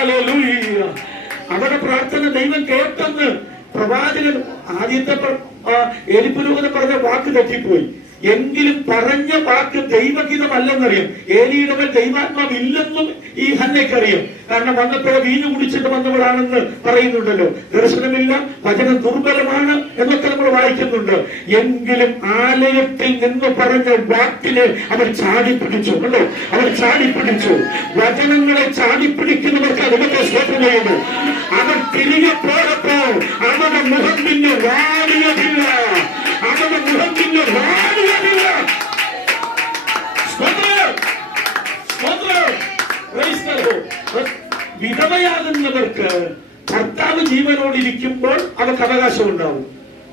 Hallelujah. അവരുടെ പ്രാർത്ഥന ദൈവം കേട്ടെന്ന് പ്രവാചകൻ ആദ്യത്തെ എലിപുരോഹിതൻ പറഞ്ഞ വാക്ക് തെറ്റിപ്പോയി. എങ്കിലും പറഞ്ഞ വാക്ക് ദൈവഹിതമല്ലെന്നറിയാം. ഏലിയുടെ മേൽ ദൈവാത്മാവ് ഇല്ലെന്നും ഈ ഹന്നയ്ക്കറിയാം. കാരണം വന്നപ്പോഴേ വീഞ്ഞു കുടിച്ചിട്ട് വന്നവളാണെന്ന് പറയുന്നുണ്ടല്ലോ. ദർശനമില്ല, വചനം ദുർബലമാണ് എന്നൊക്കെ നമ്മൾ വായിക്കുന്നുണ്ട്. എങ്കിലും ആലയത്തിൽ നിന്ന് പറഞ്ഞ വാക്കിനെ അവർ ചാടിപ്പിടിച്ചു. അല്ലോ, അവർ ചാടിപ്പിടിച്ചു. വചനങ്ങളെ ചാടിപ്പിടിക്കുന്നവർക്ക് അതിനൊക്കെ സ്തോത്രം ചെയ്യുന്നു. അവർ തിരികെ പോയപ്പോൾ അവരുടെ മുഖം പിന്നെ വാടിയതില്ല. അവരുടെ മുഖം പിന്നെ വാടിയതില്ല. വിധവയാകുന്നവർക്ക് ഭർത്താവ് ജീവനോടിരിക്കുമ്പോൾ അവർക്ക് അവകാശം ഉണ്ടാവും.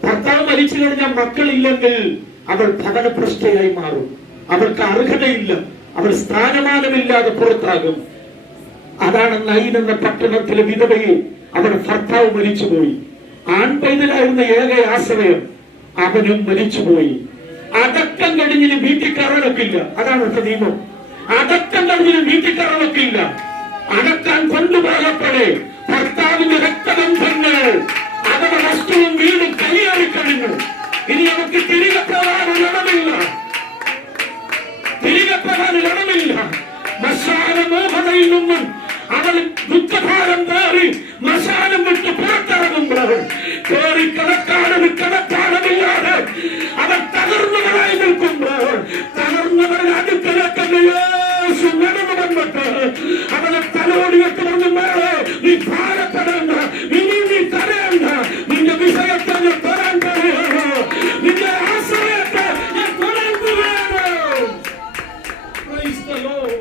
ഭർത്താവ് മരിച്ചു കഴിഞ്ഞാൽ മക്കളില്ലെങ്കിൽ അവൾ ഭവനപ്രശ്നയായി മാറും. അവർക്ക് അർഹതയില്ല, അവർ സ്ഥാനമാനമില്ലാതെ പുറത്താകും. അതാണ് നൈൻ എന്ന പട്ടണത്തിലെ വിധവയെ അവരുടെ ഭർത്താവ് മരിച്ചുപോയി. ആൺപൈതലായിരുന്ന ഏക ആശ്രയം അവനും മരിച്ചുപോയി. അടക്കം കഴിഞ്ഞിന് വീട്ടിൽ കയറാനൊക്കില്ല. അതാണ് അവരുടെ നിയമം. അടക്കം കഴിഞ്ഞിന് വീട്ടിൽ കയറാനൊക്കില്ല. അടക്കാൻ കൊണ്ടുപോയപ്പോഴേ ഭർത്താവിന്റെ രക്തബന്ധങ്ങൾ അവരുടെ വസ്തുവും വീടും കൈയേറിക്കഴിഞ്ഞു. ഇനി അവർക്ക് തിരികെ പോകാനിടമില്ല. തിരികെ പോകാനിടമില്ല. മശാല മോഹനയിൽ നിന്നും അവൾ ദുഃഖഭാരം പേറി മശാലം വിട്ട് പുറത്തിറങ്ങുമ്പോൾ കയറി കിടക്കാനൊരു കിടപ്പാടമില്ലാതെ അവർ തകർന്നവരായി നിൽക്കുമ്പോൾ തകർന്നവരുടെ അടുക്കലേക്ക് യേശു നടന്നു വന്നിട്ട് അവരെ തലോടിയിട്ട് പറഞ്ഞു, മേളെ നീ ഭാരപ്പെടേണ്ട, ഇനി നീ തരേണ്ട, നിന്റെ വിഷയത്തെ ഞാൻ തരാൻ കഴിയുള്ളൂ, നിന്റെ ആശ്രയത്തെ ഞാൻ തുടർന്നു വേണം. Praise the Lord.